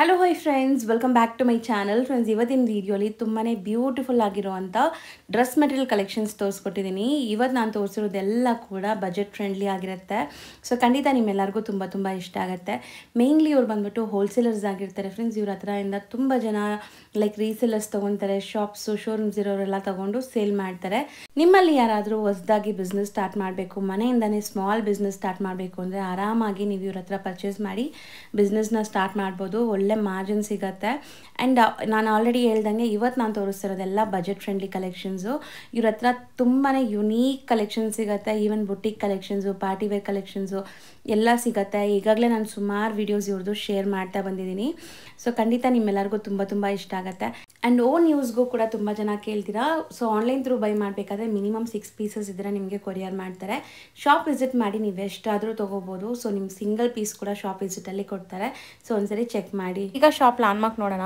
Hello hi friends, welcome back to my channel. Friends, ಇವತ್ತಿನ ವಿಡಿಯೋಲಿ ತುಂಬಾ ಬ್ಯೂಟಿಫುಲ್ ಆಗಿರುವಂಥ ಡ್ರೆಸ್ ಮೆಟೀರಿಯಲ್ ಕಲೆಕ್ಷನ್ಸ್ ತೋರಿಸ್ಕೊಟ್ಟಿದ್ದೀನಿ. ಇವತ್ತು ನಾನು ತೋರಿಸಿರೋದೆಲ್ಲ ಕೂಡ ಬಜೆಟ್ ಫ್ರೆಂಡ್ಲಿ ಆಗಿರುತ್ತೆ. ಸೊ ಖಂಡಿತ ನಿಮ್ಮೆಲ್ಲರಿಗೂ ತುಂಬ ಇಷ್ಟ ಆಗುತ್ತೆ. ಮೇನ್ಲಿ ಇವ್ರು ಬಂದ್ಬಿಟ್ಟು ಹೋಲ್ಸೇಲರ್ಸ್ ಆಗಿರ್ತಾರೆ ಫ್ರೆಂಡ್ಸ್. ಇವ್ರ ಹತ್ರದಿಂದ ತುಂಬ ಜನ ಲೈಕ್ ರೀಸೇಲರ್ಸ್ ತೊಗೊತಾರೆ, ಶಾಪ್ಸು ಶೋರೂಮ್ಸ್ ಇರೋರೆಲ್ಲ ತೊಗೊಂಡು ಸೇಲ್ ಮಾಡ್ತಾರೆ. ನಿಮ್ಮಲ್ಲಿ ಯಾರಾದರೂ ಹೊಸದಾಗಿ ಬಿಸ್ನೆಸ್ ಸ್ಟಾರ್ಟ್ ಮಾಡಬೇಕು, ಮನೆಯಿಂದನೇ ಸ್ಮಾಲ್ ಬಿಸ್ನೆಸ್ ಸ್ಟಾರ್ಟ್ ಮಾಡಬೇಕು ಅಂದರೆ ಆರಾಮಾಗಿ ನೀವು ಇವ್ರ ಹತ್ರ ಪರ್ಚೇಸ್ ಮಾಡಿ ಬಿಸ್ನೆಸ್ನ ಸ್ಟಾರ್ಟ್ ಮಾಡ್ಬೋದು. ಒಳ್ಳೆ ಮಾರ್ಜಿನ್ ಸಿಗುತ್ತೆ. ಆ್ಯಂಡ್ ನಾನು ಆಲ್ರೆಡಿ ಹೇಳ್ದಂಗೆ ಇವತ್ತು ನಾನು ತೋರಿಸ್ತಿರೋದೆಲ್ಲ ಬಜೆಟ್ ಫ್ರೆಂಡ್ಲಿ ಕಲೆಕ್ಷನ್ಸು. ಇವ್ರ ಹತ್ರ ತುಂಬಾ ಯುನೀಕ್ ಕಲೆಕ್ಷನ್ಸ್ ಸಿಗುತ್ತೆ. Even boutique collections, party wear collections ಎಲ್ಲ ಸಿಗುತ್ತೆ. ಈಗಾಗಲೇ ನಾನು ಸುಮಾರು ವೀಡಿಯೋಸ್ ಇವ್ರದ್ದು ಶೇರ್ ಮಾಡ್ತಾ ಬಂದಿದ್ದೀನಿ. ಸೊ ಖಂಡಿತ ನಿಮ್ಮೆಲ್ಲರಿಗೂ ತುಂಬ ಇಷ್ಟ ಆಗುತ್ತೆ. ಆ್ಯಂಡ್ ಓನ್ ಯೂಸ್ಗೂ ಕೂಡ ತುಂಬ ಜನ ಕೇಳ್ತೀರಾ. ಸೊ ಆನ್ಲೈನ್ ಥ್ರೂ ಬೈ ಮಾಡಬೇಕಾದ್ರೆ ಮಿನಿಮಮ್ 6 ಪೀಸಸ್ ಇದ್ದರೆ ನಿಮಗೆ ಕೊರಿಯರ್ ಮಾಡ್ತಾರೆ. ಶಾಪ್ ವಿಸಿಟ್ ಮಾಡಿ ನೀವು ಎಷ್ಟಾದರೂ ತೊಗೋಬೋದು. ಸೊ ನಿಮ್ಗೆ ಸಿಂಗಲ್ ಪೀಸ್ ಕೂಡ ಶಾಪ್ ವಿಸಿಟಲ್ಲಿ ಕೊಡ್ತಾರೆ. ಸೊ ಒಂದ್ಸರಿ ಚೆಕ್ ಮಾಡಿ. ಈಗ ಶಾಪ್ ಲ್ಯಾಂಡ್ಮಾರ್ಕ್ ನೋಡೋಣ.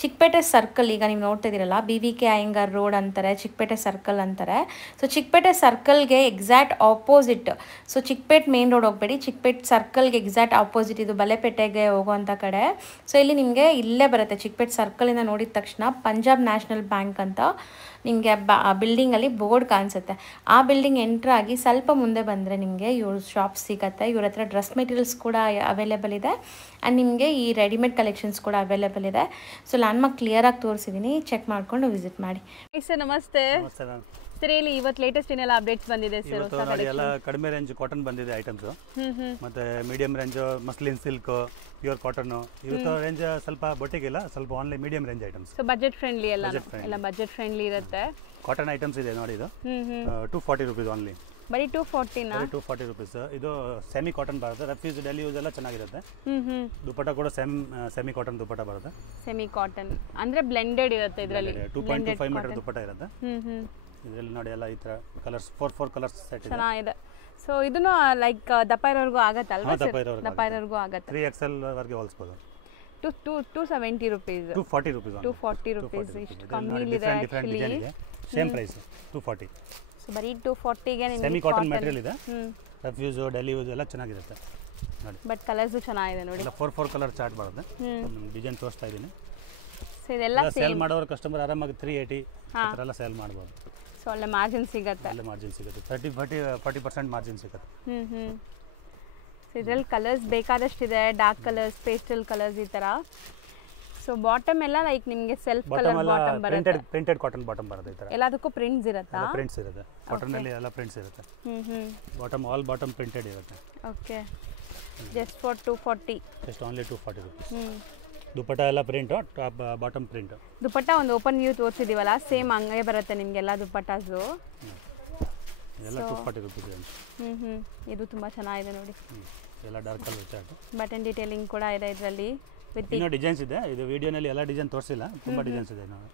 ಚಿಕ್ಕಪೇಟೆ ಸರ್ಕಲ್, ಈಗ ನೀವು ನೋಡ್ತಾ ಇದ್ದೀರಲ್ಲ, BVK ಅಯ್ಯಂಗಾರ್ ರೋಡ್ ಅಂತಾರೆ, ಚಿಕ್ಕಪೇಟೆ ಸರ್ಕಲ್ ಅಂತಾರೆ. ಸೊ ಚಿಕ್ಕಪೇಟೆ ಸರ್ಕಲ್ಗೆ exact opposite. So Chickpet main road ಹೋಗಬೇಡಿ, ಚಿಕ್ಕಪೇಟೆ ಸರ್ಕಲ್ಗೆ ಎಕ್ಸಾಕ್ಟ್ ಆಪೋಸಿಟ್ ಇದು ಬಲೆಪೇಟೆಗೆ ಹೋಗುವಂಥ ಕಡೆ. ಸೊ ಇಲ್ಲಿ ನಿಮಗೆ ಇಲ್ಲೇ ಬರುತ್ತೆ, ಚಿಕ್ಕಪೇಟೆ ಸರ್ಕಲಿಂದ ನೋಡಿದ ತಕ್ಷಣ ಪಂಜಾಬ್ ನ್ಯಾಷನಲ್ ಬ್ಯಾಂಕ್ ಅಂತ ನಿಮಗೆ ಬಿಲ್ಡಿಂಗಲ್ಲಿ ಬೋರ್ಡ್ ಕಾಣಿಸುತ್ತೆ. ಆ ಬಿಲ್ಡಿಂಗ್ ಎಂಟ್ರ್ ಆಗಿ ಸ್ವಲ್ಪ ಮುಂದೆ ಬಂದರೆ ನಿಮಗೆ ಇವ್ರ ಶಾಪ್ ಸಿಗುತ್ತೆ. ಇವ್ರ ಹತ್ರ ಡ್ರೆಸ್ ಮೆಟೀರಿಯಲ್ಸ್ ಕೂಡ ಅವೈಲೇಬಲ್ ಇದೆ. ಆ್ಯಂಡ್ ನಿಮಗೆ ಈ ರೆಡಿಮೇಡ್ ಕಲೆಕ್ಷನ್ಸ್ ಕೂಡ ಅವೈಲೇಬಲ್ ಇದೆ. ಸೊ ಲ್ಯಾಂಡ್ಮಾರ್ಕ್ ಕ್ಲಿಯರಾಗಿ ತೋರಿಸಿದ್ದೀನಿ, ಚೆಕ್ ಮಾಡಿಕೊಂಡು ವಿಸಿಟ್ ಮಾಡಿ. ಸರ್ ನಮಸ್ತೆ. ಸರ್ ಇಲ್ಲಿ ಇವತ್ತು ಲೇಟೆಸ್ಟ್ ಏನೆಲ್ಲ ಅಪ್ಡೇಟ್ಸ್ ಬಂದಿದೆ ಸರ್? ಎಲ್ಲ ಕಡಿಮೆ ರೇಂಜ್ ಕಾಟನ್ ಬಂದಿದೆ ಐಟಮ್ಸ್. ಮತ್ತೆ medium range muslin silk, pure cotton. ಇವತ್ತು ರೇಂಜ್ ಸ್ವಲ್ಪ ಬೊಟ್ಟಿಗಿಲ್ಲ, ಸ್ವಲ್ಪ only medium range items. So budget friendly ಎಲ್ಲ ಬಜೆಟ್ ಫ್ರೆಂಡ್ಲಿ ಇರುತ್ತೆ. ಕಾಟನ್ ಐಟಮ್ಸ್ ಇದೆ ನೋಡಿ. ಇದು 240 rupees ಓನ್ಲಿ. ಬರೀ 240 240 rupees. ಇದು ಸೆಮಿ ಕಾಟನ್ ಬರುತ್ತೆ. ರಫ್ಯೂಸ್ ಡೈಲಿ ಯೂಸ್ ಎಲ್ಲ ಚೆನ್ನಾಗಿರುತ್ತೆ. ದುಪಟ್ಟ ಕೂಡ ಸೆಮಿ ಕಾಟನ್ ದುಪಟ್ಟ ಬರುತ್ತೆ. ಸೆಮಿ ಕಾಟನ್ ಅಂದ್ರೆ ಬ್ಲೆಂಡೆಡ್ ಇರುತ್ತೆ. ಇದರಲ್ಲಿ 2.25 ಮೀಟರ್ ದುಪಟ್ಟ ಇರುತ್ತೆ. ಇದರಲ್ಲಿ ನೋಡಿ ಎಲ್ಲ ಈ ತರ ಕಲರ್ಸ್ 4 ಕಲರ್ಸ್ ಸೆಟ್ ಇದೆ. ಚೆನ್ನಾಗಿದೆ. ಸೊ ಇದನ್ನು ಲೈಕ್ ದಪ್ಪ ಇರೋರ್ಗೂ ಆಗತ್ತೆ ಅಲ್ವಾ ಸರ್? ದಪ್ಪ ಇರೋರ್ಗೂ ಆಗತ್ತೆ. 3XL ವರೆಗೆ ಹೊಲಿಸಬಹುದು. 270 rupees. 240 rupees. 240 rupees. ಇಷ್ಟು ಕಮ್ಮಿ ಇದೆ ಆಕ್ಚುಲಿ. Same price 240. ಸೊ ಬರೀ 240 ಗೆ ನಿಮಗೆ ಸೆಮಿ ಕಾಟನ್ ಮೆಟೀರಿಯಲ್ ಇದೆ. ರಫ್ಯೂಸ್ ಡೈಲಿ ಯೂಸ್ ಎಲ್ಲ ಚೆನ್ನಾಗಿರುತ್ತೆ ನೋಡಿ. ಬಟ್ ಕಲರ್ಸ್ ಚೆನ್ನಾಗಿದೆ ನೋಡಿ. ಎಲ್ಲ 4 ಕಲರ್ ಚಾರ್ಟ್ ಬರುತ್ತೆ. ಡಿಸೈನ್ ತೋರಿಸ್ತಾ ಇದ್ದೀನಿ. ಸೊ ಇದೆಲ್ಲ ಸೇಲ್ ಮಾಡೋರು ಕಸ್ಟಮರ್ ಆರಾಮಾಗಿ 380 ಆ ಥರ ಎಲ್ಲ ಸೇಲ್ ಮಾಡ್ಬೋದು. ಸೊ ಒಳ್ಳೆ ಮಾರ್ಜಿನ್ ಸಿಗುತ್ತೆ. ಒಳ್ಳೆ ಮಾರ್ಜಿನ್ ಸಿಗುತ್ತೆ. 30-40% ಮಾರ್ಜಿನ್ ಸಿಗುತ್ತೆ. ಸೊ ಇದರಲ್ಲಿ ಕಲರ್ಸ್ ಬೇಕಾದಷ್ಟಿದೆ. ಡಾರ್ಕ್ ಕಲರ್ಸ್, ಪೇಸ್ಟಲ್ ಕಲರ್ಸ್ ಈ ಥರ. ಸೊ ಬಾಟಮ್ ಎಲ್ಲ ಲೈಕ್ ನಿಮಗೆ ಸೆಲ್ಫ್ ಕಲರ್ ಬಾಟಮ್ ಬರುತ್ತೆ. ಪ್ರಿಂಟೆಡ್ ಕಾಟನ್ ಬಾಟಮ್ ಬರುತ್ತೆ. ಈ ಥರ ಎಲ್ಲದಕ್ಕೂ ಪ್ರಿಂಟ್ಸ್ ಇರುತ್ತಾ? ಪ್ರಿಂಟ್ಸ್ ಇರುತ್ತೆ. ಕಾಟನ್ ಅಲ್ಲಿ ಎಲ್ಲ ಪ್ರಿಂಟ್ಸ್ ಇರುತ್ತೆ. ಬಾಟಮ್ ಆಲ್ ಬಾಟಮ್ ಪ್ರಿಂಟೆಡ್ ಇರುತ್ತೆ. Okay. Just for 240. Just only 240 rupees. ದುಪಟ್ಟ ಎಲ್ಲ ಪ್ರಿಂಟ್, ಟಾಪ್ ಬಾಟಮ್ ಪ್ರಿಂಟ್. ದುಪಟ್ಟ ಒಂದು ಓಪನ್ ವ್ಯೂ ತೋರಿಸಿದೀವಲ್ಲ, ಸೇಮ್ ಹಂಗೆ ಬರುತ್ತೆ ನಿಮಗೆಲ್ಲ ದುಪಟ್ಟಾಸು. ಎಲ್ಲ 240 rupees. ಇದು ತುಂಬಾ ಚೆನ್ನಾಗಿದೆ ನೋಡಿ. ಎಲ್ಲ dark colour chart. Button detailing ಕೂಡ ಇದೆ ಇದರಲ್ಲಿ. ಇನ್ನೂ ಡಿಸೈನ್ಸ್ ಇದೆ. ಇದು ವಿಡಿಯೋನಲ್ಲಿ ಎಲ್ಲ ಡಿಸೈನ್ ತೋರಿಸಿಲ್ಲ, ತುಂಬ ಡಿಸೈನ್ಸ್ ಇದೆ ನಾವು.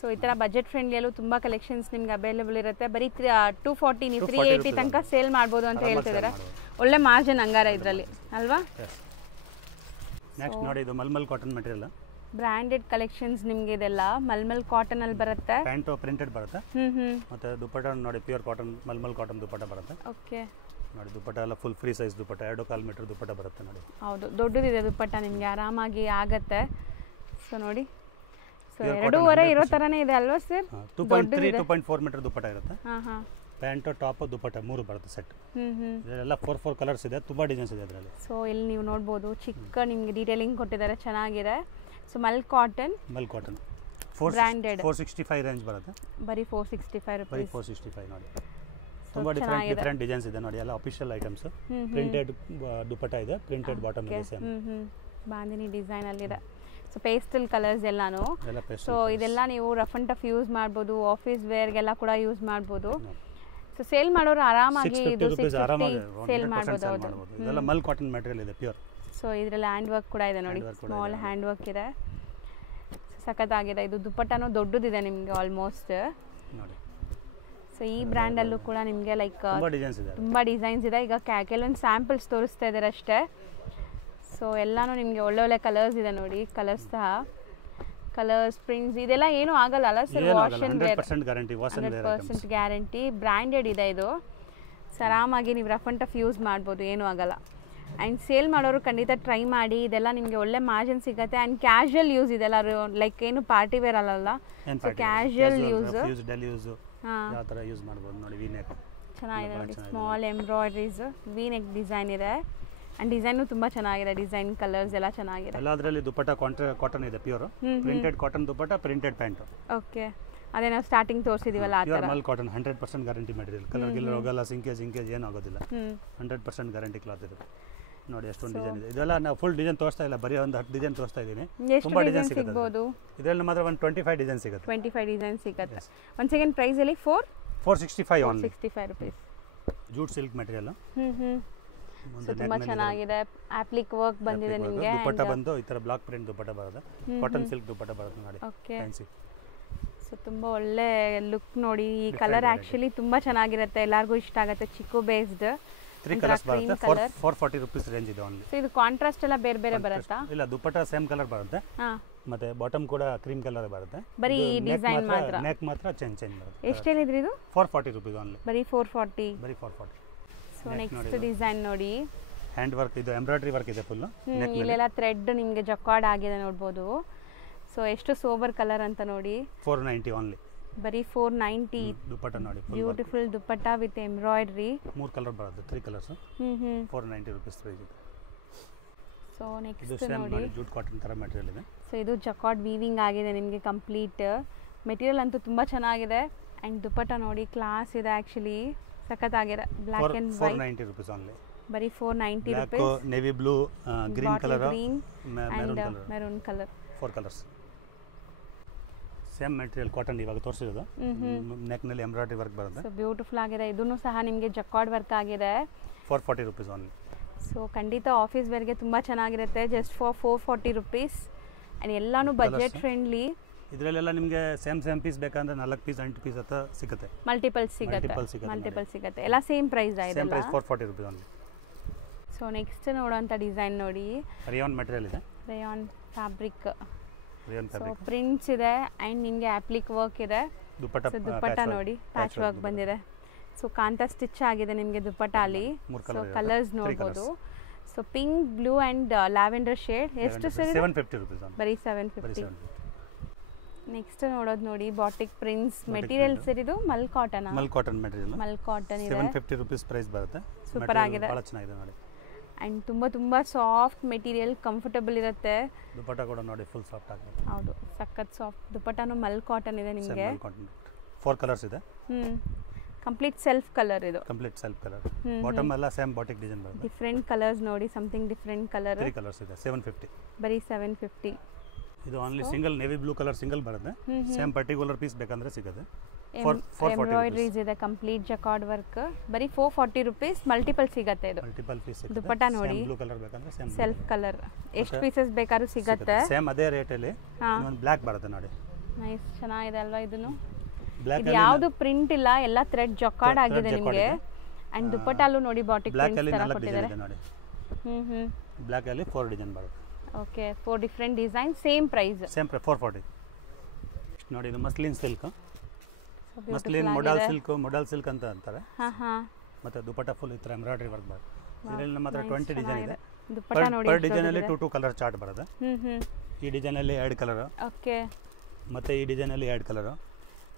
ಸೊ ಈ ಥರ ಬಜೆಟ್ ಫ್ರೆಂಡ್ಲಿಯಲ್ಲೂ ತುಂಬ ಕಲೆಕ್ಷನ್ಸ್ ನಿಮ್ಗೆ ಅವೈಲೇಬಲ್ ಇರುತ್ತೆ. ಬರೀ 240 ನೀವು 380 ತನಕ ಸೇಲ್ ಮಾಡ್ಬೋದು ಅಂತ ಹೇಳ್ತಿದ್ದಾರೆ. ಒಳ್ಳೆ ಮಾರ್ಜಿನ್ ಹಂಗಾರ ಇದರಲ್ಲಿ ಅಲ್ವಾ? ನೆಕ್ಸ್ಟ್ ನೋಡಿ, ಇದು mulmul cotton material. Branded collections ನಿಮಗೆ ಇದೆಲ್ಲ ಮಲ್ಮಲ್ ಕಾಟನ್ ಅಲ್ಲಿ ಬರುತ್ತೆ. ಪ್ಯಾಂಟ್ ಪ್ರಿಂಟೆಡ್ ಬರುತ್ತೆ. ಮತ್ತೆ ದುಪಟ್ಟ ನೋಡಿ, pure cotton mulmul cotton dupatta ಬರುತ್ತೆ. ಓಕೆ. ನೋಡಿ ದುಪಟ್ಟ ಎಲ್ಲ full free size dupatta, 2.25 metre dupatta ಬರುತ್ತೆ ನೋಡಿ. ಹೌದು, ದೊಡ್ಡದಿದೆ ದುಪಟ್ಟ, ನಿಮಗೆ ಆರಾಮಾಗಿ ಆಗತ್ತೆ. ಸೊ ನೋಡಿ, ಸೊ 2.5 ಇರೋ ಥರನೇ ಇದೆ ಅಲ್ವಾ ಸರ್? 2.4 ಮೀಟರ್ ದುಪಟ್ಟ ಇರುತ್ತೆ. ಪ್ಯಾಂಟ್ ಟಾಪ್ ದುಪಟ್ಟ 3 ಬರುತ್ತೆ ಸೆಟ್. ಇದೆಲ್ಲ 4 ಕಲರ್ಸ್ ಇದೆ. ತುಂಬ ಡಿಸೈನ್ಸ್ ಇದೆ ಇದರಲ್ಲಿ. ಸೊ ಇಲ್ಲಿ ನೀವು ನೋಡ್ಬೋದು, ಚಿಕ್ಕ ನಿಮಗೆ ಡೀಟೇಲಿಂಗ್ ಕೊಟ್ಟಿದ್ದಾರೆ, ಚೆನ್ನಾಗಿದೆ. ಸೊ ಮಲ್ ಕಾಟನ್ ಬ್ರ್ಯಾಂಡೆಡ್ 465 ರೇಂಜ್ ಬರುತ್ತೆ. ಬರೀ 465 ಬರೀ 465 ನೋಡಿ. ತುಂಬ ಡಿಫರೆಂಟ್ ಡಿಸೈನ್ಸ್ ಇದೆ ನೋಡಿ. ಎಲ್ಲ ಅಫಿಷಿಯಲ್ ಐಟಮ್ಸ್. ಪ್ರಿಂಟೆಡ್ ದುಪಟ್ಟ ಇದೆ, ಪ್ರಿಂಟೆಡ್ ಬಾಟಮ್ ಇದೆ ಸೇಮ್. ಬಾಂದಿನಿ ಡಿಸೈನ್ ಅಲ್ಲಿದೆ. ಸೊ ಪೇಸ್ಟಲ್ ಕಲರ್ಸ್ ಎಲ್ಲಾನು. ಸೊ ಇದೆಲ್ಲ ನೀವು ರಫ್ ಅಂಡ್ ಟಫ್ ಯೂಸ್ ಮಾಡ್ಬೋದು, ಆಫೀಸ್ ವೇರ್ಗೆಲ್ಲ ಕೂಡ ಯೂಸ್ ಮಾಡ್ಬೋದು. ಸೊ ಸೇಲ್ ಮಾಡೋರು ಆರಾಮಾಗಿ ಇದು 650 ಸೇಲ್ ಮಾಡ್ಬೋದು. ಹೌದು, ಇದೆಲ್ಲ ಮಲ್ ಕಾಟನ್ ಮೆಟೀರಿಯಲ್ ಇದೆ, ಪ್ಯೂರ್. ಸೊ ಇದರಲ್ಲಿ ಹ್ಯಾಂಡ್ ವರ್ಕ್ ಕೂಡ ಇದೆ ನೋಡಿ, ಸ್ಮಾಲ್ ಹ್ಯಾಂಡ್ ವರ್ಕ್ ಇದೆ. ಸಖತ್ತಾಗಿದೆ. ಇದು ದುಪಟ್ಟನೂ ದೊಡ್ಡದಿದೆ ನಿಮಗೆ ಆಲ್ಮೋಸ್ಟ್ ನೋಡಿ. ಸೊ ಈ ಬ್ರ್ಯಾಂಡಲ್ಲೂ ಕೂಡ ನಿಮಗೆ ಲೈಕ್ ತುಂಬ ಡಿಸೈನ್ಸ್ ಇದೆ. ಈಗ ಕೆಲವೊಂದು ಸ್ಯಾಂಪಲ್ಸ್ ತೋರಿಸ್ತಾ ಇದ್ದಾರೆ ಅಷ್ಟೇ. ಸೊ ಎಲ್ಲಾನು ನಿಮಗೆ ಒಳ್ಳೊಳ್ಳೆ ಕಲರ್ಸ್ ಇದೆ ನೋಡಿ. ಕಲರ್ಸ್ ಸಹ ಕಲರ್ಸ್, ಪ್ರಿಂಟ್ಸ್ ಇದೆಲ್ಲ ಏನೂ ಆಗಲ್ಲ ಅಲ್ಲ sir? Wash and wear 100% guarantee. Branded ಇದೆ ಇದು. ಸೊ ಆರಾಮಾಗಿ ನೀವು ರಫ್ ಅಂಡ್ ಟಫ್ ಯೂಸ್ ಮಾಡ್ಬೋದು, ಏನೂ ಆಗಲ್ಲ. ಆ್ಯಂಡ್ ಸೇಲ್ ಮಾಡೋರು ಖಂಡಿತ ಟ್ರೈ ಮಾಡಿ. ಇದೆಲ್ಲ ನಿಮಗೆ ಒಳ್ಳೆ ಮಾರ್ಜಿನ್ ಸಿಗುತ್ತೆ. ಆ್ಯಂಡ್ ಕ್ಯಾಶುಯಲ್ ಯೂಸ್ ಇದೆಲ್ಲ ಲೈಕ್ ಏನು ಪಾರ್ಟಿ ವೇರ್ ಅಲ್ಲಲ್ಲ, ಸೊ ಕ್ಯಾಶುಯಲ್ ಯೂಸ್ ಯಾವ ಥರ ಯೂಸ್ ಮಾಡ್ಬೋದು ನೋಡಿ. ವಿ ನೆಕ್ ಚೆನ್ನಾಗಿದೆ ನೋಡಿ, small embroideries, V neck design ಇದೆ. ಆ್ಯಂಡ್ ಡಿಸೈನು ತುಂಬ ಚೆನ್ನಾಗಿದೆ, ಡಿಸೈನ್ ಕಲರ್ಸ್ ಎಲ್ಲ ಚೆನ್ನಾಗಿದೆ. ಎಲ್ಲದರಲ್ಲಿ ದುಪ್ಪಟ್ಟ ಕಾಟನ್ ಇದೆ, pure printed cotton dupatta, printed pant. Okay, ಅದೇ ನಾವು ಸ್ಟಾರ್ಟಿಂಗ್ ತೋರಿಸಿದೀವಲ್ಲ ಆ ಥರ. Mul cotton 100% guarantee material. Colour ಗಿಲ್ಲರ್ ಹೋಗಲ್ಲ, ಸಿಂಕೇಜ್ ಏನು ಆಗೋದಿಲ್ಲ. 100% ಗ್ಯಾರಂಟಿ ಕ್ಲಾತ್ ಇದೆ ನೋಡಿ. ಎಷ್ಟೊಂದು ಡಿಸೈನ್ ಇದೆ. ಇದೆಲ್ಲ ನಾವು ಫುಲ್ ಡಿಸೈನ್ ತೋರಿಸ್ತಾ ಇಲ್ಲ, ಬರೀ ಒಂದು 10 ಡಿಸೈನ್ ತೋರಿಸ್ತಾ ಇದ್ದೀನಿ. ತುಂಬ ಡಿಸೈನ್ ಸಿಗ್ಬೋದು ಇದರಲ್ಲಿ ಮಾತ್ರ ಒಂದು 25 ಡಿಸೈನ್ ಸಿಗುತ್ತೆ. 25 ಡಿಸೈನ್ ಸಿಗುತ್ತೆ. ಒಂದು ಸೆಕೆಂಡ್ ಪ್ರೈಸ್ ಅಲ್ಲಿ 465 only. 65 rupees. Jute silk material. So ತುಂಬ ಚೆನ್ನಾಗಿದೆ. ಅಪ್ಲಿಕ್ ವರ್ಕ್ ಬಂದಿದೆ ನಿಮಗೆ. ದುಪ್ಪಟ್ಟ ಬಂದು ಈ ತರ ಬ್ಲಾಕ್ ಪ್ರಿಂಟ್ ದುಪ್ಪಟ್ಟ ಬರುತ್ತೆ, ಕಾಟನ್ ಸಿಲ್ಕ್ ದುಪ್ಪಟ್ಟ ಬರುತ್ತೆ ನೋಡಿ. Okay, fancy. ಸೊ ತುಂಬ ಒಳ್ಳೆ ಲುಕ್ ನೋಡಿ. ಈ ಕಲರ್ ಆ್ಯಕ್ಚುಲಿ ತುಂಬ ಚೆನ್ನಾಗಿರುತ್ತೆ, ಎಲ್ಲರಿಗೂ ಇಷ್ಟ ಆಗುತ್ತೆ. ಚಿಕ್ಕು ಬೇಸ್ಡ್ 3 ಕಲರ್ಸ್ ಬರುತ್ತೆ. 440 ರುಪೀಸ್ ರೇಂಜ್ ಇದೆ ಓನ್ಲಿ. ಸೊ ಇದು ಕಾಂಟ್ರಾಸ್ಟ್ ಎಲ್ಲ ಬೇರೆ ಬೇರೆ ಬರುತ್ತಾ? ಇಲ್ಲ, ದುಪ್ಪಟ್ಟ ಸೇಮ್ ಕಲರ್ ಬರುತ್ತೆ. ಮತ್ತೆ ಬಾಟಮ್ ಕೂಡ ಕ್ರೀಮ್ ಕಲರ್ ಬರುತ್ತೆ. ಬರೀ ಈ ಡಿಸೈನ್ ಮಾತ್ರ, ನೆಕ್ ಮಾತ್ರ ಚೇಂಜ್ ಬರುತ್ತೆ. ಎಷ್ಟು ಹೇಳಿದ್ರಿ ಇದು? 440 ರುಪೀಸ್ ಓನ್ಲಿ. ಬರೀ 440. ಬರೀ 440. ಸೊ ನೆಕ್ಸ್ಟ್ ಡಿಸೈನ್ ನೋಡಿ. ಹ್ಯಾಂಡ್ ವರ್ಕ್ ಇದು, ಎಂಬ್ರಾಯ್ಡ್ರಿ ವರ್ಕ್ ಇದೆ ಫುಲ್. ಇಲ್ಲೆಲ್ಲ ಥ್ರೆಡ್ ನಿಮಗೆ ಜಕಾರ್ಡ್ ಆಗಿದೆ ನೋಡ್ಬೋದು. ಸೊ ಎಷ್ಟು ಸೋಬರ್ ಕಲರ್ ಅಂತ ನೋಡಿ. 490 ಓನ್ಲಿ. ಬರೀ 490. ದುಪ್ಪಟ್ಟ ನೋಡಿ, beautiful dupatta with embroidery. 3 colour ಬರುತ್ತೆ, 3 ಕಲರ್ಸ್. 490 ರುಪೀಸ್ ಪ್ರೈಸ್ ಇದೆ. ಸೊ ನೆಕ್ಸ್ಟ್ ಇದು ನೋಡಿ, ಜೂಟ್ ಕಾಟನ್ ತರ ಮೆಟೀರಿಯಲ್ ಇದೆ. ಸೊ ಇದು ಜಕಾರ್ಡ್ ವೀವಿಂಗ್ ಆಗಿದೆ ನಿಮಗೆ ಕಂಪ್ಲೀಟ್. ಮೆಟೀರಿಯಲ್ ಅಂತೂ ತುಂಬ ಚೆನ್ನಾಗಿದೆ. ಆ್ಯಂಡ್ ದುಪ್ಪಟ್ಟ ನೋಡಿ, ಕ್ಲಾಸ್ ಇದೆ ಆ್ಯಕ್ಚುಲಿ, ಸಖತ್ತಾಗಿದೆ. Black and white. 490 rupees only. ಬರೀ 490 rupees. Navy blue, green colour, maroon colour. 4 colours. Same material cotton ಇವಾಗ ತೋರಿಸಿರೋದು. ನೆಕ್ ನಲ್ಲಿ ಎಂಬ್ರಾಯ್ಡ್ರಿ ವರ್ಕ್ ಬರುತ್ತೆ. ಸೊ ಬ್ಯೂಟಿಫುಲ್ ಆಗಿದೆ. ಇದನ್ನು ಸಹ ನಿಮಗೆ ಜಕಾರ್ಡ್ ವರ್ಕ್ ಆಗಿದೆ. 440 ರುಪೀಸ್ ಓನ್ಲಿ. ಸೊ ಖಂಡಿತ ಆಫೀಸ್ ವೇರ್ಗೆ ತುಂಬ ಚೆನ್ನಾಗಿರುತ್ತೆ. Just for 440 rupees. ಆ್ಯಂಡ್ ಎಲ್ಲಾನು ಬಜೆಟ್ ಫ್ರೆಂಡ್ಲಿ. ಇದರಲ್ಲೆಲ್ಲ ನಿಮಗೆ ಸೇಮ್ ಪೀಸ್ ಬೇಕಂದ್ರೆ 4 ಪೀಸ್ 8 ಪೀಸ್ ಅಂತ ಸಿಗುತ್ತೆ. ಮಲ್ಟಿಪಲ್ ಸಿಗುತ್ತೆ. ಎಲ್ಲ ಸೇಮ್ ಪ್ರೈಸ್ ಇದೆ. 440 ರುಪೀಸ್ ಓನ್ಲಿ. ಸೊ ನೆಕ್ಸ್ಟ್ ನೋಡೋಂಥ ಡಿಸೈನ್ ನೋಡಿ. ರೇಯಾನ್ ಮೆಟೀರಿಯಲ್ ಇದೆ. Rayon fabric. ಸೊ ಪ್ರಿಂಟ್ಸ್ ಇದೆ ಆ್ಯಂಡ್ ನಿಮಗೆ ಅಪ್ಲಿಕ್ ವರ್ಕ್ ಇದೆ. ದುಪ್ಪಟ್ಟ ನೋಡಿ, ಪ್ಯಾಚ್ ವರ್ಕ್ ಬಂದಿದೆ. ಸೊ ಕಾಂತಾ ಸ್ಟಿಚ್ ಆಗಿದೆ ನಿಮಗೆ ದುಪ್ಪಟ್ಟ ಅಲ್ಲಿ. ಸೊ ಕಲರ್ಸ್ ನೋಡ್ಬೋದು. So pink, blue and lavender shade. ಎಷ್ಟು ಸರ್? 750 ರುಪೀಸ್. ಬರೀ 750. ನೆಕ್ಸ್ಟ್ ನೋಡೋದು ನೋಡಿ, ಬಾಟಿಕ್ ಪ್ರಿಂಟ್ಸ್ ಮೆಟೀರಿಯಲ್ ಸರ್. ಇದು ಮಲ್ ಕಾಟನ್ ಮೆಟೀರಿಯಲ್. ಮಲ್ ಕಾಟನ್ ಇದೆ. 750 ರುಪೀಸ್ ಪ್ರೈಸ್ ಬರುತ್ತೆ. ಸೂಪರ್ ಆಗಿದೆ, ಬಹಳ ಚೆನ್ನಾಗಿದೆ ನೋಡಿ. ಆ್ಯಂಡ್ ತುಂಬ ಸಾಫ್ಟ್ ಮೆಟೀರಿಯಲ್, ಕಂಫರ್ಟಬಲ್ ಇರುತ್ತೆ. ದುಪ್ಪಟ್ಟ ಕೂಡ ನೋಡಿ, ಫುಲ್ ಸಾಫ್ಟ್ ಆಗಿದೆ. ಹೌದು, ಸಖತ್ ಸಾಫ್ಟ್. ದುಪ್ಪಟ್ಟನು ಮಲ್ ಕಾಟನ್ ಇದೆ ನಿಮಗೆ. 4 ಕಲರ್ಸ್ ಇದೆ. ಕಂಪ್ಲೀಟ್ ಸೆಲ್ಫ್ ಕಲರ್ ಇದು. Complete self colour. ಬಾಟಮ್ ಎಲ್ಲ ಸೇಮ್ ಬಾಟಿಕ್ ಡಿಸೈನ್ ಬರುತ್ತೆ. ಡಿಫರೆಂಟ್ ಕಲರ್ಸ್ ನೋಡಿ, ಸಮಥಿಂಗ್ ಡಿಫರೆಂಟ್ ಕಲರ್. 3 ಕಲರ್ಸ್ ಇದೆ. 750. ಬರೀ 750. ಇದು only single navy blue colour single ಬರುತ್ತೆ. ಸೇಮ್ ಪರ್ಟಿಕ್ಯುಲರ್ ಪೀಸ್ ಬೇಕಂದ್ರೆ ಸಿಗುತ್ತೆ. ಎಂಬ್ರಾಯ್ಡ್ರೀಸ್ ಇದೆ, ಕಂಪ್ಲೀಟ್ ಜಕಾರ್ಡ್ ವರ್ಕ್. ಬರೀ 440 ರುಪೀಸ್. ಮಲ್ಟಿಪಲ್ ಸಿಗುತ್ತೆ ಇದು. Multiple piece. ದುಪ್ಪಟ್ಟ ನೋಡಿ, ಬ್ಲೂ ಕಲರ್ ಬೇಕಂದ್ರೆ ಸೇಮ್ ಸೆಲ್ಫ್ ಕಲರ್. ಎಷ್ಟು ಪೀಸಸ್ ಬೇಕಾದ್ರೂ ಸಿಗುತ್ತೆ. ಸೇಮ್ ಅದೇ ರೇಟ್ ಅಲ್ಲಿ. ಒಂದು ಬ್ಲಾಕ್ ಬರುತ್ತೆ ನೋಡಿ. ನೈಸ್, ಚೆನ್ನಾಗಿದೆ ಅಲ್ವಾ ಇದನ್ನು? ಬ್ಲಾಕ್ ಇದು ಯಾವುದು ಪ್ರಿಂಟ್ ಇಲ್ಲ, ಎಲ್ಲ ಥ್ರೆಡ್ ಜಕಾರ್ಡ್ ಆಗಿದೆ ನಿಮಗೆ. ಅಂಡ್ ದುಪ್ಪಟ್ಟಲ್ಲೂ ನೋಡಿ ಬಾಟಿಕ್ ಪ್ರಿಂಟ್ಸ್ ತರ ಕೊಟ್ಟಿದ್ದಾರೆ ನೋಡಿ. ಬ್ಲಾಕ್ ಅಲ್ಲಿ 4 ಡಿಸೈನ್ ಬರುತ್ತೆ. Okay, 4 different design, same price. Same 440 ನೋಡಿ. ಇದು muslin silk. Muslin modal silk ಅಂತ ಅಂತಾರೆ. ಮತ್ತೆ ದುಪ್ಪಟ್ಟ ಫುಲ್ ಈ ತರ ಎಂಬ್ರಾಯ್ಡ್ರಿ ವರ್ಕ್ ಬರುತ್ತೆ. ಇದರಲ್ಲಿ ನಮ್ಮ ಹತ್ರ 20 ಡಿಸೈನ್ ಇದೆ. ದುಪ್ಪಟ್ಟ ನೋಡಿ, ಪರ್ ಡಿಸೈನ್ ಅಲ್ಲಿ 2 ಕಲರ್ ಚಾರ್ಟ್ ಬರುತ್ತೆ. ಈ ಡಿಸೈನ್ ಅಲ್ಲಿ 2 ಕಲರ್. ಓಕೆ, ಮತ್ತೆ ಈ ಡಿಸೈನ್ ಅಲ್ಲಿ 2 ಕಲರ್.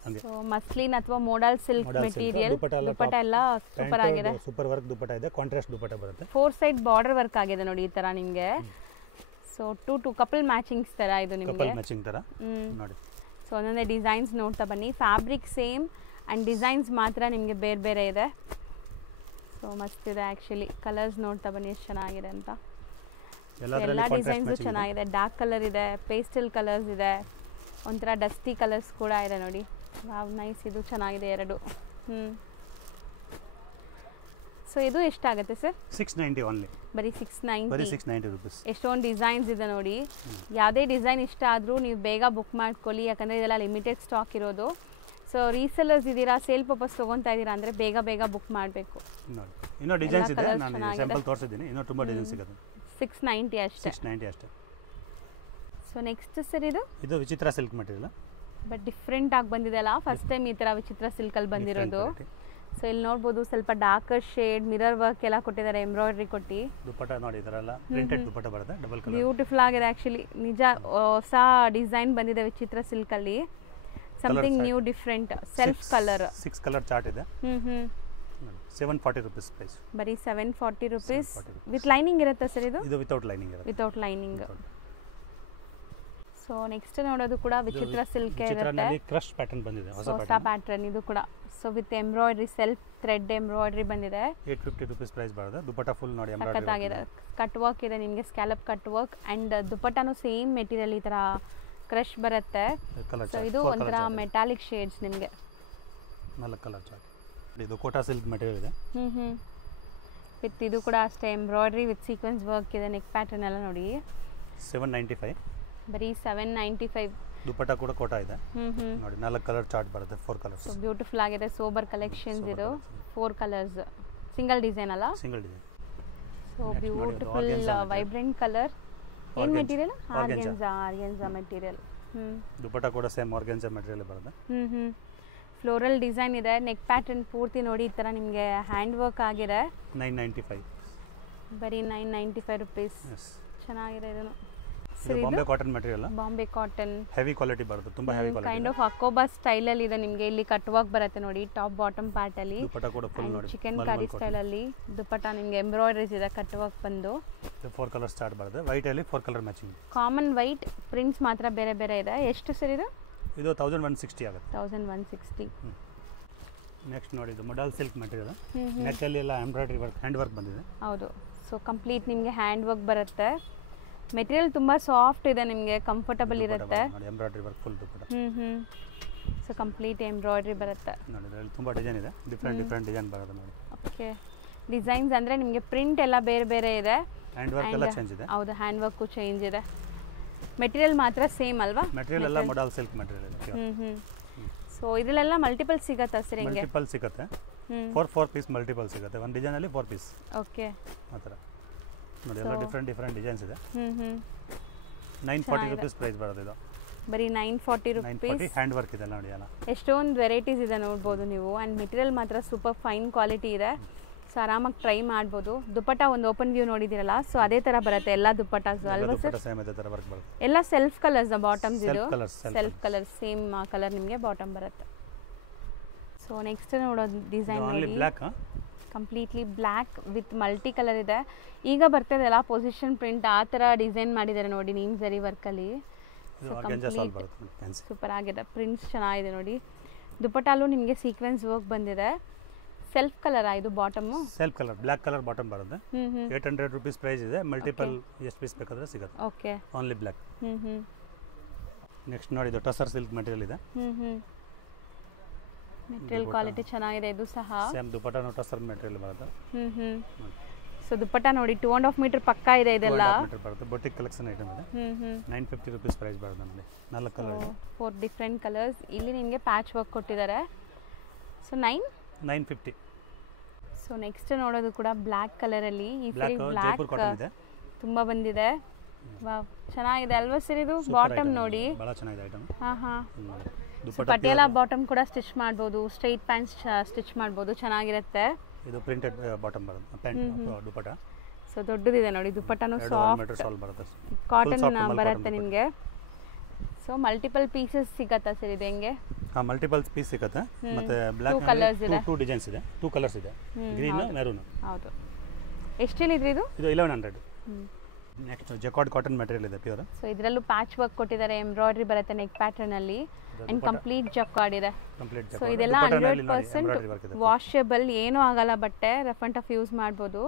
ಹಂಗೆ ಸೊ ಮಸ್ಲಿನ್ ಅಥವಾ ಮೋಡಲ್ ಸಿಲ್ಕ್ ಮೆಟೀರಿಯಲ್. ದುಪ್ಪಟ್ಟ ಎಲ್ಲ ಸೂಪರ್ ಆಗಿದೆ. ಸೂಪರ್ ವರ್ಕ್ ದುಪ್ಪಟ್ಟ ಇದೆ. ಕಾಂಟ್ರಾಸ್ಟ್ ದುಪ್ಪಟ್ಟ ಬರುತ್ತೆ. 4 ಸೈಡ್ ಬಾರ್ಡರ್ ವರ್ಕ್ ಆಗಿದೆ ನೋಡಿ ಈ ತರ ನಿಮಗೆ. ಸೊ ಟು ಕಪಲ್ ಮ್ಯಾಚಿಂಗ್ಸ್ ತರ ಇದು ನಿಮಗೆ. ಕಪಲ್ ಮ್ಯಾಚಿಂಗ್ ತರ ನೋಡಿ. ಸೊ ಒಂದೊಂದೇ ಡಿಸೈನ್ಸ್ ನೋಡ್ತಾ ಬನ್ನಿ. ಫ್ಯಾಬ್ರಿಕ್ ಸೇಮ್ ಆ್ಯಂಡ್ ಡಿಸೈನ್ಸ್ ಮಾತ್ರ ನಿಮಗೆ ಬೇರೆ ಬೇರೆ ಇದೆ. ಸೊ ಮಸ್ತ್ ಇದೆ ಆ್ಯಕ್ಚುಲಿ. ಕಲರ್ಸ್ ನೋಡ್ತಾ ಬನ್ನಿ ಎಷ್ಟು ಚೆನ್ನಾಗಿದೆ ಅಂತ. ಎಲ್ಲ ಡಿಸೈನ್ಸು ಚೆನ್ನಾಗಿದೆ. ಡಾರ್ಕ್ ಕಲರ್ ಇದೆ, ಪೇಸ್ಟಲ್ ಕಲರ್ಸ್ ಇದೆ, ಒಂಥರ ಡಸ್ಟಿ ಕಲರ್ಸ್ ಕೂಡ ಇದೆ ನೋಡಿ. Wow, nice. ಇದು ಚೆನ್ನಾಗಿದೆ ಎರಡು. ಸೊ ಇದು ಎಷ್ಟಾಗುತ್ತೆ ಸರ್? 690 ಓನ್ಲಿ. ಬರೀ 690 ರುಪೀಸ್. ಎಷ್ಟೊಂದು ಡಿಸೈನ್ಸ್ ಇದೆ ನೋಡಿ. ಯಾವುದೇ ಡಿಸೈನ್ ಇಷ್ಟ ಆದರೂ ನೀವು ಬೇಗ ಬುಕ್ ಮಾಡ್ಕೊಳ್ಳಿ, ಯಾಕಂದರೆ ಇದೆಲ್ಲ ಲಿಮಿಟೆಡ್ ಸ್ಟಾಕ್ ಇರೋದು. ಸೊ ರೀಸೆಲ್ಲರ್ಸ್ ಇದ್ದೀರಾ, ಸೇಲ್ ಪರ್ಪಸ್ ತೊಗೊತಾ ಇದ್ದೀರಾ ಅಂದರೆ ಬೇಗ ಬುಕ್ ಮಾಡಬೇಕು. ನೋಡಿ, ಇನ್ನೂ ಡಿಸೈನ್ಸ್ ಇದೆ. ನಾನು ಸ್ಯಾಂಪಲ್ ತೋರಿಸಿದ್ದೀನಿ. ಇನ್ನೂ ತುಂಬ ಡಿಸೈನ್ಸ್ ಸಿಗುತ್ತೆ. 690 ಅಷ್ಟೇ. 690 ಅಷ್ಟೇ. ಸೊ ನೆಕ್ಸ್ಟ್ ಸರ್ ಇದು ವಿಚಿತ್ರ ಸಿಲ್ಕ್ ಮೆಟೀರಿಯಲ್. ಬಟ್ ಡಿಫ್ರೆಂಟ್ ಆಗಿ ಬಂದಿದೆ ಅಲ್ಲ, ಫಸ್ಟ್ ಟೈಮ್ ಈ ಥರ ವಿಚಿತ್ರ ಸಿಲ್ಕಲ್ಲಿ ಬಂದಿರೋದು. ಸೊ ಇಲ್ಲಿ ನೋಡ್ಬೋದು ಸ್ವಲ್ಪ ಡಾರ್ಕರ್ ಶೇಡ್ ಮಿರರ್ ವರ್ಕ್ ಎಲ್ಲ ಕೊಟ್ಟಿದ್ದಾರೆ, ಎಂಬ್ರಾಯ್ಡ್ರಿ ಕೊಟ್ಟು. ದುಪ್ಪಟ್ಟ ನೋಡಿ ಇದರೆಲ್ಲ ಪ್ರಿಂಟೆಡ್ ದುಪ್ಪಟ್ಟ ಬರುತ್ತೆ, ಡಬಲ್ ಕಲರ್. ಬ್ಯೂಟಿಫುಲ್ ಆಗಿದೆ ಆ್ಯಕ್ಚುಲಿ, ನಿಜ ಹೊಸ ಡಿಸೈನ್ ಬಂದಿದೆ ವಿಚಿತ್ರ ಸಿಲ್ಕಲ್ಲಿ, something new different. Self colour 6 colour chart ಇದೆ. 740 rupees ಪ್ರೈಸ್. ಬರೀ 740 rupees. ವಿತ್ ಲೈನಿಂಗ್ ಇರುತ್ತೆ ಸರ್ ಇದು? ಇದು ವಿತೌಟ್ ಲೈನಿಂಗ್ ಇರುತ್ತೆ. Without lining. ಸೊ ನೆಕ್ಸ್ಟ್ ನೋಡೋದು ಕೂಡ ವಿಚಿತ್ರ ಸಿಲ್ಕ್ ಇರುತ್ತೆ. ಚಿತ್ರನಲ್ಲಿ ಕ್ರಶ್ ಪ್ಯಾಟರ್ನ್ ಬಂದಿದೆ, ಹೊಸ ಪ್ಯಾಟರ್ನ್ ಇದು ಕೂಡ. So with embroidery, self thread embroidery ಬಂದಿದೆ. 850 rupees ಪ್ರೈಸ್ ಬರುತ್ತೆ. ದುಪ್ಪಟ್ಟ ಫುಲ್ ನೋಡಿ ಎಂಬ್ರಾಯ್ಡ್ರಿ ಸಖತ್ತಾಗಿದೆ. ಕಟ್ ವರ್ಕ್ ಇದೆ ನಿಮಗೆ, ಸ್ಕ್ಯಾಲಪ್ ಕಟ್ ವರ್ಕ್, ಆ್ಯಂಡ್ ದುಪ್ಪಟ್ಟನೂ ಸೇಮ್ ಮೆಟೀರಿಯಲ್ ಈ ಥರ ಕ್ರಶ್ ಬರುತ್ತೆ. ಸೊ ಇದು ಒಂಥರ ಮೆಟಾಲಿಕ್ ಶೇಡ್ಸ್ ನಿಮಗೆ. 4 ಕಲರ್ ಚಾರ್ಟ್. ಇದು ಕೋಟಾ ಸಿಲ್ಕ್ ಮೆಟೀರಿಯಲ್ ಇದೆ. ವಿತ್ ಇದು ಕೂಡ ಅಷ್ಟೇ ಎಂಬ್ರಾಯ್ಡ್ರಿ ವಿತ್ ಸೀಕ್ವೆನ್ಸ್ ವರ್ಕ್ ಇದೆ. ನೆಕ್ ಪ್ಯಾಟರ್ನ್ ಎಲ್ಲ ನೋಡಿ. 795. ಬರೀ 795. ದುಪ್ಪಟ್ಟ ಕೂಡ ಕೋಟಾ ಇದೆ ನೋಡಿ. 4 ಕಲರ್ ಚಾರ್ಟ್ ಬರುತ್ತೆ, 4 ಕಲರ್ಸ್. ಸೊ ಬ್ಯೂಟಿಫುಲ್ ಆಗಿದೆ. ಸೋಬರ್ ಕಲೆಕ್ಷನ್ಸ್ ಇದು. 4 ಕಲರ್ಸ್, ಸಿಂಗಲ್ ಡಿಸೈನ್ ಅಲ್ಲ? Single design. So beautiful vibrant colour. ಏನು ಮೆಟೀರಿಯಲ್? ಆರ್ಗೆನ್ಜಾ ಮೆಟೀರಿಯಲ್. ದುಪ್ಪಟ್ಟ ಕೂಡ ಸೇಮ್ ಆರ್ಗೆನ್ಜಾ ಮೆಟೀರಿಯಲ್ ಬರುತ್ತೆ. ಫ್ಲೋರಲ್ ಡಿಸೈನ್ ಇದೆ. ನೆಕ್ ಪ್ಯಾಟರ್ನ್ ಪೂರ್ತಿ ನೋಡಿ ಈ ಥರ ನಿಮಗೆ ಹ್ಯಾಂಡ್ ವರ್ಕ್ ಆಗಿದೆ. 995. ಬರೀ 995 rupees. ಚೆನ್ನಾಗಿದೆ ಇದನ್ನು. Bombay cotton material. Bombay cotton heavy quality ಬರುತ್ತೆ, ತುಂಬಾ ಹೆವಿ ಕ್ವಾಲಿಟಿ. ಕೈಂಡ್ ಆಫ್ ಅಕೋಬಾ ಸ್ಟೈಲ್ ಅಲ್ಲಿ ಇದೆ ನಿಮಗೆ. ಇಲ್ಲಿ ಕಟ್ ವರ್ಕ್ ಬರುತ್ತೆ ನೋಡಿ ಟಾಪ್ ಬಾಟಮ್ ಪಾರ್ಟ್ ಅಲ್ಲಿ. ದುಪ್ಪಟ್ಟ ಕೂಡ ಫುಲ್ ನೋಡಿ ಚಿಕನ್ ಕಾರಿ ಸ್ಟೈಲ್ ಅಲ್ಲಿ ದುಪ್ಪಟ್ಟ ನಿಮಗೆ ಎಂಬ್ರಾಯ್ಡರೀಸ್ ಇದೆ, ಕಟ್ ವರ್ಕ್ ಬಂದು. 4 ಕಲರ್ ಸ್ಟಾರ್ಟ್ ಬರುತ್ತೆ. ವೈಟ್ ಅಲ್ಲಿ 4 colour matching. Common white, prints ಮಾತ್ರ ಬೇರೆ ಬೇರೆ ಇದೆ. ಎಷ್ಟು ಸರ್ ಇದು? ಇದು 1160 ಆಗುತ್ತೆ. 1160. ನೆಕ್ಸ್ಟ್ ನೋಡಿ ಇದು ಮೊಡಲ್ ಸಿಲ್ಕ್ ಮೆಟೀರಿಯಲ್. ನೆಕ್ ಅಲ್ಲಿ ಎಲ್ಲ ಎಂಬ್ರಾಯ್ಡರಿ ವರ್ಕ್, ಹ್ಯಾಂಡ್ ವರ್ಕ್ ಬಂದಿದೆ. ಹೌದು. ಸೊ ಕಂಪ್ಲೀಟ್ ನಿಮಗೆ ಹ್ಯಾಂಡ್ ವರ್ಕ್ ಬರುತ್ತೆ. ಮೆಟೀರಿಯಲ್ ತುಂಬಾ ಸಾಫ್ಟ್ ಇದೆ, ನಿಮಗೆ ಕಂಫರ್ಟಬಲ್ ಇರುತ್ತೆ. ನೋಡಿ ಎಂಬ್ರಾಯ್ಡರಿ ವರ್ಕ್ ಫುಲ್ ದುಪ್ಪಟ್ಟ. ಸೊ ಕಂಪ್ಲೀಟ್ ಎಂಬ್ರಾಯ್ಡರಿ ಬರುತ್ತೆ ನೋಡಿ. ಇದರಲ್ಲಿ ತುಂಬಾ ಡಿಸೈನ್ ಇದೆ, ಡಿಫರೆಂಟ್ ಡಿಸೈನ್ ಬರುತ್ತೆ ನೋಡಿ. ಓಕೆ. ಡಿಸೈನ್ಸ್ ಅಂದ್ರೆ ನಿಮಗೆ ಪ್ರಿಂಟ್ ಎಲ್ಲ ಬೇರೆ ಬೇರೆ ಇದೆ. ಹ್ಯಾಂಡ್ ವರ್ಕ್ ಎಲ್ಲ ಚೇಂಜ್ ಇದೆ. ಹೌದು, ಹ್ಯಾಂಡ್ ವರ್ಕ್ ಚೇಂಜ್ ಇದೆ. ಮೆಟೀರಿಯಲ್ ಮಾತ್ರ ಸೇಮ್ ಅಲ್ವಾ? ಮೆಟೀರಿಯಲ್ ಎಲ್ಲ ಮೊಡಲ್ ಸಿಲ್ಕ್ ಮೆಟೀರಿಯಲ್ ಇದೆ. ಸೊ ಇದರಲ್ಲೆಲ್ಲ ಮಲ್ಟಿಪಲ್ ಸಿಗುತ್ತಾ ಸರ್? ಹಿಂಗೆ ಮಲ್ಟಿಪಲ್ ಸಿಗುತ್ತೆ. 4 ಪೀಸ್ ಮಲ್ಟಿಪಲ್ ಸಿಗುತ್ತೆ. ಒಂದು ಡಿಸೈನ್ ಅಲ್ಲಿ 4 ಪೀಸ್. ಓಕೆ. ಆ ಥರ ನೋಡಿ ಎಲ್ಲ ಡಿಫರೆಂಟ್ ಡಿಸೈನ್ಸ್ ಇದೆ. 940 rupees ಪ್ರೈಸ್ ಬರುತ್ತೆ ಇದು. ಬರೀ 940 rupees. ಹ್ಯಾಂಡ್ ವರ್ಕ್ ಇದೆ ನೋಡಿ ಎಲ್ಲ. ಎಷ್ಟೊಂದು ವೆರೈಟೀಸ್ ಇದೆ ನೋಡ್ಬೋದು ನೀವು. ಆ್ಯಂಡ್ ಮೆಟೀರಿಯಲ್ ಮಾತ್ರ ಸೂಪರ್ ಫೈನ್ ಕ್ವಾಲಿಟಿ ಇದೆ. ಸೊ ಆರಾಮಾಗಿ ಟ್ರೈ ಮಾಡ್ಬೋದು. ದುಪ್ಪಟ್ಟ ಒಂದು ಓಪನ್ ವ್ಯೂ ನೋಡಿದಿರಲ್ಲ, ಸೊ ಅದೇ ಥರ ಬರುತ್ತೆ ಎಲ್ಲ ದುಪ್ಪಟ್ಟಾಸ್ ಅಲ್ವಾ ಸರ್? ಎಲ್ಲ ಸೆಲ್ಫ್ ಕಲರ್ಸ್ ಬಾಟಮ್ಸ್ ಇದು. ಸೆಲ್ಫ್ ಕಲರ್ ಸೇಮ್ ಕಲರ್ ನಿಮಗೆ ಬಾಟಮ್ ಬರುತ್ತೆ. ಸೊ ನೆಕ್ಸ್ಟ್ ನೋಡೋದು ಡಿಸೈನ್ ನೋಡಿ. Completely black with multi colour ಇದೆ. ಈಗ ಬರ್ತಿದೆಲ್ಲ ಪೊಸಿಷನ್ ಪ್ರಿಂಟ್ ಆ ಥರ ಡಿಸೈನ್ ಮಾಡಿದ್ದಾರೆ ನೋಡಿ ನೀಮ್ ಜರಿ ವರ್ಕಲ್ಲಿ. ಸೂಪರ್ ಆಗಿದೆ. ಪ್ರಿಂಟ್ಸ್ ಚೆನ್ನಾಗಿದೆ ನೋಡಿ. ದುಪ್ಪಟ್ಟಲ್ಲೂ ನಿಮಗೆ ಸೀಕ್ವೆನ್ಸ್ ವರ್ಕ್ ಬಂದಿದೆ. ಸೆಲ್ಫ್ ಕಲರ್ ಇದು bottom? Self colour, black colour bottom ಬರುತ್ತೆ. 800 rupees ಪ್ರೈಸ್ ಇದೆ. ಮಲ್ಟಿಪಲ್ ಎಷ್ಟು ಪೀಸ್ ಬೇಕಾದ್ರೆ ಸಿಗುತ್ತೆ. ಓಕೆ. Only black. ನೆಕ್ಸ್ಟ್ ನೋಡಿ ಇದು ಟಸರ್ ಸಿಲ್ಕ್ ಮೆಟೀರಿಯಲ್ ಇದೆ. ಮೆಟೀರಿಯಲ್ ಕ್ವಾಲಿಟಿ ಚೆನ್ನಾಗಿದೆ ಇದು ಸಹ. ಸೇಮ್ ದುಪ್ಪಟ್ಟನು ಟಸರ್ ಮೆಟೀರಿಯಲ್ ಬರುತ್ತೆ. ಸೊ ದುಪ್ಪಟ್ಟ ನೋಡಿ 2.5 ಮೀಟರ್ ಪಕ್ಕ ಇದೆ ಇದೆಲ್ಲ. 2.5 ಮೀಟರ್ ಬರುತ್ತೆ. ಬೊಟಿಕ್ ಕಲೆಕ್ಷನ್ ಐಟಮ್ ಇದೆ. 950 rupees ಪ್ರೈಸ್ ಬರುತ್ತೆ ನಮಗೆ. 4 ಕಲರ್ ಇದೆ. 4 ಡಿಫರೆಂಟ್ ಕಲರ್ಸ್. ಇಲ್ಲಿ ನಿಮಗೆ ಪ್ಯಾಚ್ ವರ್ಕ್ ಕೊಟ್ಟಿದ್ದಾರೆ. ಸೊ 950. ಸೊ ನೆಕ್ಸ್ಟ್ ನೋಡೋದು ಕೂಡ ಬ್ಲ್ಯಾಕ್ ಕಲರ್ ಅಲ್ಲಿ. ಈ ಬ್ಲ್ಯಾಕ್ ತುಂಬಾ ಬಂದಿದೆ. ವಾವ್, ಚೆನ್ನಾಗಿದೆ ಅಲ್ವಾ ಸರ್ ಇದು? ಬಾಟಮ್ ನೋಡಿ ಬಹಳ ಚೆನ್ನಾಗಿದೆ ಐಟಮ್. ಪಟಿಯಾಲ ಬಾಟಮ್ ಕೂಡ ಸ್ಟಿಚ್ ಮಾಡ್ಬೋದು, ಸ್ಟ್ರೈಟ್ ಪ್ಯಾಂಟ್ಸ್ ಸ್ಟಿಚ್ ಮಾಡ್ಬೋದು, ಚೆನ್ನಾಗಿರುತ್ತೆ. ಇದು ಪ್ರಿಂಟೆಡ್ ಬಾಟಮ್ ಬರುತ್ತೆ, ಪ್ಯಾಂಟ್ ದುಪ್ಪಟ್ಟ. ಸೊ ದೊಡ್ಡದಿದೆ ನೋಡಿ. ದುಪ್ಪಟ್ಟನು ಸಾಫ್ಟ್ ಕಾಟನ್ ಬರುತ್ತೆ ನಿಮಗೆ. ಸೊ ಮಲ್ಟಿಪಲ್ ಪೀಸಸ್ ಸಿಗತ್ತಾ ಸರ್ ಇದು? ಹೆಂಗೆ? ಮಲ್ಟಿಪಲ್ ಪೀಸ್ ಸಿಗುತ್ತೆ. ಮತ್ತೆ ಬ್ಲ್ಯಾಕ್ ಕಲರ್ಸ್ ಇದೆ. 2 ಡಿಸೈನ್ಸ್ ಇದೆ. 2 ಕಲರ್ಸ್ ಇದೆ, ಗ್ರೀನ್ ಮೆರೂನ್. ಹೌದು. ಎಷ್ಟಿದೆ ಇದು? ಇದು 1100. ನೆಕ್ಸ್ಟ್ ಜಕಾರ್ಡ್ ಕಾಟನ್ ಮೆಟೀರಿಯಲ್ ಇದೆ, ಪ್ಯೂರ್. ಸೊ ಇದರಲ್ಲೂ ಪ್ಯಾಚ್ ವರ್ಕ್ ಕೊಟ್ಟಿದ್ದಾರೆ, ಎಂಬ್ರಾಯ್ಡರಿ ಬರುತ್ತೆ ನೆಕ್ ಪ್ಯಾಟರ್ನ್ ಅಲ್ಲಿ, ಅಂಡ್ ಕಂಪ್ಲೀಟ್ ಜಕಾರ್ಡ್ ಇದೆ. ಸೊ ಇದೆಲ್ಲ 100% ವಾಷಬಲ್, ಏನೂ ಆಗಲ್ಲ ಬಟ್ಟೆ, ರಫ್ ಅಂಡ್ ಟಫ್ ಯೂಸ್ ಮಾಡ್ಬೋದು.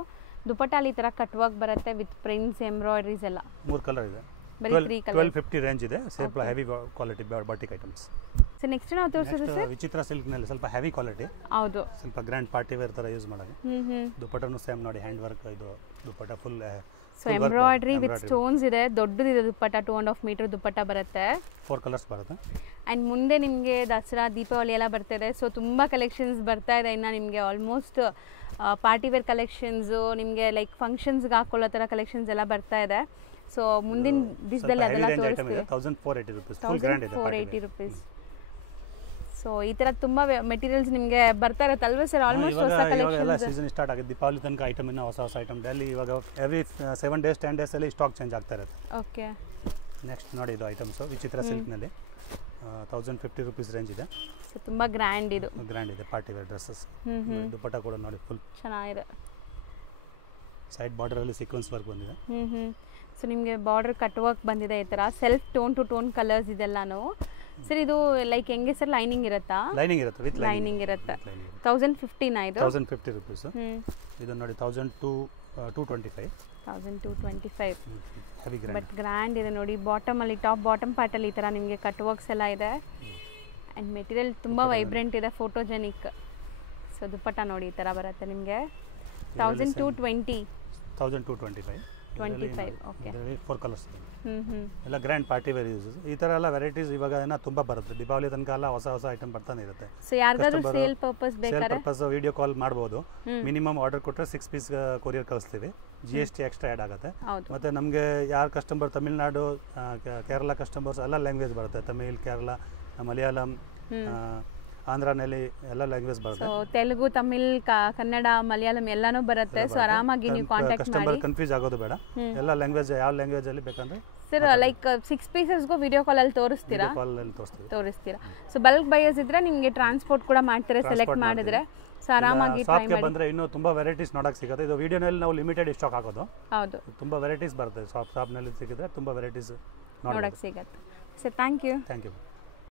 ದುಪ್ಪಟ್ಟಲ್ಲಿ ಈ ತರ ಕಟ್ ವರ್ಕ್ ಬರುತ್ತೆ ವಿತ್ ಪ್ರಿಂಟ್ಸ್, ಎಂಬ್ರಾಯ್ಡರೀಸ್ ಎಲ್ಲ. 3 ಕಲರ್ ಇದೆ. ಬರೀ 3 ಕಲರ್. 1250 ರೇಂಜ್ ಇದೆ. ಸ್ವಲ್ಪ heavy quality batik items. So next ನಾವು ತೋರಿಸೋದು ಸರ್ ವಿಚಿತ್ರ ಸಿಲ್ಕ್ ನಲ್ಲಿ ಸ್ವಲ್ಪ ಹೆವಿ ಕ್ವಾಲಿಟಿ. ಹೌದು, ಸ್ವಲ್ಪ ಗ್ರ್ಯಾಂಡ್ ಪಾರ್ಟಿ ವೇರ್ ತರ ಯೂಸ್ ಮಾಡೋದು. ದುಪ್ಪಟ್ಟನು ಸೇಮ್ ನೋಡಿ, ಹ್ಯಾಂಡ್ ವರ್ಕ್ ಇದು dupatta full. So embroidery with stones ಇದೆ, ದೊಡ್ಡದಿದೆ ದುಪ್ಪಟ್ಟ. 2.5 ಮೀಟರ್ ದುಪ್ಪಟ್ಟ ಬರುತ್ತೆ. 4 ಕಲರ್ಸ್ ಬರುತ್ತೆ. ಆ್ಯಂಡ್ ಮುಂದೆ ನಿಮಗೆ ದಸರಾ, ದೀಪಾವಳಿ ಎಲ್ಲ ಬರ್ತಿದೆ. ಸೊ ತುಂಬ ಕಲೆಕ್ಷನ್ಸ್ ಬರ್ತಾ ಇದೆ ಇನ್ನು ನಿಮಗೆ. ಆಲ್ಮೋಸ್ಟ್ ಪಾರ್ಟಿ ವೇರ್ ಕಲೆಕ್ಷನ್ಸು, ನಿಮಗೆ ಲೈಕ್ ಫಂಕ್ಷನ್ಸ್ಗೆ ಹಾಕೊಳ್ಳೋ ಥರ ಕಲೆಕ್ಷನ್ಸ್ ಎಲ್ಲ ಬರ್ತಾ ಇದೆ. ಸೊ ಮುಂದಿನ ದಿವಸದಲ್ಲಿ ಅದೆಲ್ಲ ತೋರಿಸ್ತೀವಿ. 1480 ರೂಪೀಸ್. ಫುಲ್ ಗ್ರ್ಯಾಂಡ್ ಇದೆ. 1480 ರೂಪೀಸ್. ಸೊ ಈ ಥರ ತುಂಬ ಮೆಟೀರಿಯಲ್ಸ್ ನಿಮಗೆ ಬರ್ತಾ ಇರುತ್ತಲ್ವ ಸರ್ ಆಲ್ಮೋಸ್ಟ್ ಹೊಸ ಇವಾಗೆಲ್ಲ ಕಲೆಕ್ಷನ್ಸ್? ಸೀಸನ್ ಸ್ಟಾರ್ಟ್ ಆಗಿದೆ, ದೀಪಾವಳಿ ತನಕ ಐಟಮ್ ಇನ್ನು ಹೊಸ ಹೊಸ ಐಟಮ್ ಡೈಲಿ ಇವಾಗ ಎವ್ರಿ 7 days 10 days ಅಲ್ಲಿ ಸ್ಟಾಕ್ ಚೇಂಜ್ ಆಗ್ತಾ ಇರುತ್ತೆ. ಓಕೆ. ನೆಕ್ಸ್ಟ್ ನೋಡಿ ಇದು ಐಟಮ್ಸು ವಿಚಿತ್ರ ಸಿಲ್ಕ್ನಲ್ಲಿ 1050 rupees ರೇಂಜ್ ಇದೆ. ಸೊ ತುಂಬ ಗ್ರ್ಯಾಂಡ್ ಇದು, ಗ್ರ್ಯಾಂಡ್ ಇದೆ, ಪಾರ್ಟಿ ವೇರ್ ಡ್ರೆಸ್ಸಸ್. ದುಪಟ್ಟ ಕೂಡ ನೋಡಿ ಫುಲ್ ಚೆನ್ನಾಗಿದೆ, ಸೈಡ್ ಬಾರ್ಡರಲ್ಲಿ ಸೀಕ್ವೆನ್ಸ್ ವರ್ಕ್ ಬಂದಿದೆ. ಸೊ ನಿಮಗೆ ಬಾರ್ಡರ್ ಕಟ್ ವರ್ಕ್ ಬಂದಿದೆ, ಈ ಥರ self tone to tone colours ಇದೆಲ್ಲಾನು. ಸರ್ ಇದು ಲೈಕ್ ಹೆಂಗೆ ಸರ್ ಲೈನಿಂಗ್ ಇರುತ್ತಾ? ಲೈನಿಂಗ್ ಇರುತ್ತೆ, ವಿತ್ ಲೈನಿಂಗ್ ಇರುತ್ತೆ. 1050 ಇದು? 1050 rupees. ಇದು ನೋಡಿ 1225. 1225 ಹೆವಿ ಗ್ರ್ಯಾಂಡ್, ಬಟ್ ಗ್ರ್ಯಾಂಡ್ ಇದೆ ನೋಡಿ. ಬಾಟಮಲ್ಲಿ ಟಾಪ್ ಬಾಟಮ್ ಪಾರ್ಟಲ್ಲಿ ಈ ಥರ ನಿಮಗೆ ಕಟ್ ವರ್ಕ್ಸ್ ಎಲ್ಲ ಇದೆ ಆ್ಯಂಡ್ ಮೆಟೀರಿಯಲ್ ತುಂಬ ವೈಬ್ರೆಂಟ್ ಇದೆ, ಫೋಟೋಜೆನಿಕ್. ಸೊ ದುಪ್ಪಟ್ಟ ನೋಡಿ ಈ ಥರ ಬರುತ್ತೆ ನಿಮಗೆ 1220. 1225. 25. ಓಕೆ. 4 ಕಲರ್ಸ್ ಎಲ್ಲ ಗ್ರ್ಯಾಂಡ್ ಪಾರ್ಟಿ ವೇರ್ ಯೂಸಸ್. ಈ ಥರ ಎಲ್ಲ ವೆರೈಟೀಸ್ ಇವಾಗ ಏನೋ ತುಂಬ ಬರುತ್ತೆ, ದೀಪಾವಳಿ ತನಕ ಎಲ್ಲ ಹೊಸ ಹೊಸ ಐಟಮ್ ಬರ್ತಾನೆ ಇರುತ್ತೆ. ಸೊ ಯಾರಿಗಾದ್ರೂ ಸೇಲ್ ಪರ್ಪಸ್ ಸೇಲ್ ಬೇಕಾದ್ರೆ ಪರ್ಪಸ್ ವಿಡಿಯೋ ಕಾಲ್ ಮಾಡ್ಬೋದು. ಮಿನಿಮಮ್ ಆರ್ಡರ್ ಕೊಟ್ಟರೆ 6 ಪೀಸ್ ಕೊರಿಯರ್ ಕಳಿಸ್ತೀವಿ, GST ಎಕ್ಸ್ಟ್ರಾ ಆ್ಯಡ್ ಆಗುತ್ತೆ. ಮತ್ತು ನಮಗೆ ಯಾರು ಕಸ್ಟಮರ್ ತಮಿಳ್ನಾಡು ಕೇರಳ ಕಸ್ಟಮರ್ಸ್ ಎಲ್ಲ ಲ್ಯಾಂಗ್ವೇಜ್ ಬರುತ್ತೆ, ತಮಿಳ್, ಕೇರಳ, ಮಲಯಾಳಂ, ಆಂಧ್ರನಲ್ಲಿ ಎಲ್ಲ ಲ್ಯಾಂಗ್ವೇಜ್ ಬರುತ್ತೆ. ಸೊ ತೆಲುಗು, ತಮಿಳ್, ಕನ್ನಡ, ಮಲಯಾಳಂ ಎಲ್ಲಾನು ಬರುತ್ತೆ. ಸೊ ಆರಾಮಾಗಿ ನೀವು ಕಾಂಟ್ಯಾಕ್ಟ್ ಮಾಡಿ. ಕಸ್ಟಮರ್ ಕನ್ಫ್ಯೂಸ್ ಆಗೋದು ಬೇಡ, ಎಲ್ಲ ಲ್ಯಾಂಗ್ವೇಜ್ ಯಾವ ಲ್ಯಾಂಗ್ವೇಜ್ ಅಲ್ಲಿ ಬೇಕಂದ್ರೆ ಸರ್ ಲೈಕ್ 6 ಪೀಸಸ್ಗೂ ವಿಡಿಯೋ ಕಾಲಲ್ಲಿ ತೋರಿಸ್ತೀರಾ? ತೋರಿಸ್ತೀರಾ. ಸೊ ಬಲ್ಕ್ ಬೈಯರ್ಸ್ ಇದ್ರೆ ನಿಮಗೆ ಟ್ರಾನ್ಸ್ಪೋರ್ಟ್ ಕೂಡ ಮಾಡ್ತಾರೆ ಸೆಲೆಕ್ಟ್ ಮಾಡಿದ್ರೆ. ಸೊ ಆರಾಮಾಗಿ ಟ್ರೈ ಮಾಡಿ. ಬಂದ್ರೆ ಇನ್ನೂ ತುಂಬಾ ವೆರೈಟೀಸ್ ನೋಡಕ್ ಸಿಗುತ್ತೆ. ಇದು ವಿಡಿಯೋನಲ್ಲಿ ನಾವು ಲಿಮಿಟೆಡ್ ಸ್ಟಾಕ್ ಹಾಕೋದು. ಹೌದು, ತುಂಬಾ ವೆರೈಟೀಸ್ ಬರುತ್ತೆ. ಶಾಪ್ನಲ್ಲಿ ಸಿಕ್ಕಿದ್ರೆ ತುಂಬಾ ವೆರೈಟೀಸ್ ನೋಡಕ್ ಸಿಗುತ್ತೆ. So thank you.